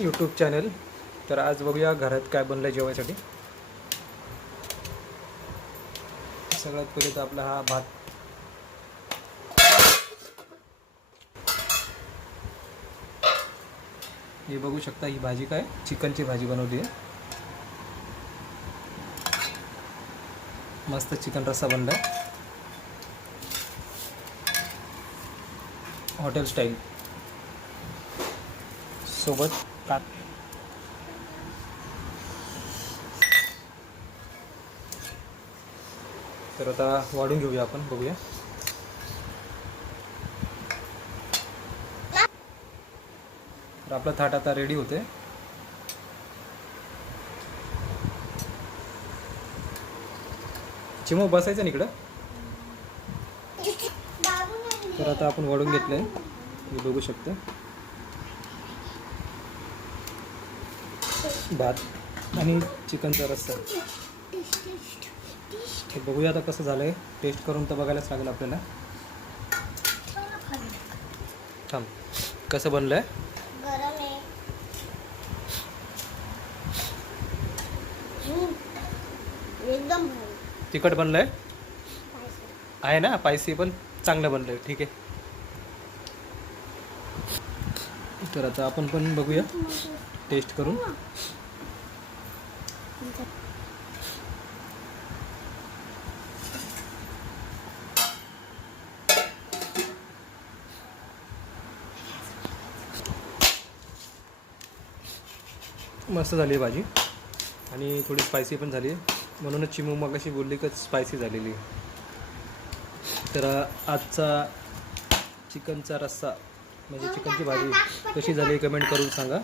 YouTube channel. तर आज बघूया घरात काय बनलं आहे जेवायसाठी. सगळ्यात पहिले तर आपला हा भात. हे बघू शकता, ही भाजी काय चिकनची भाजी बनवली आहे. मस्त चिकन रस्सा बनला आहे, हॉटेल स्टाईल. सोबत कात. तर आता वाढून घेऊया आपण, बघूया. तर आपला थाट आता रेडी होते. चिमो बसायचं ना इकडं. तर आता आपण वाढून घेतलंय, हे बघू शकता. भात आणि चिकनचा रस्सा. हे बघूया आता कसं झालंय. टेस्ट करून तर बघायलाच लागेल आपल्याला. थांब, कसं बनलंय. एकदम तिखट बनलंय आहे ना, स्पायसी पण चांगलं बनलंय. ठीक आहे. तर आता आपण पण बघूया टेस्ट करून. मस्त झाली आहे भाजी आणि थोडी स्पायसी पण झाली आहे, म्हणूनच चिमू मगाशी बोलली की स्पायसी झालेली आहे. तर आजचा चिकनचा रस्सा म्हणजे चिकनची भाजी कशी झाली कमेंट करून सांगा.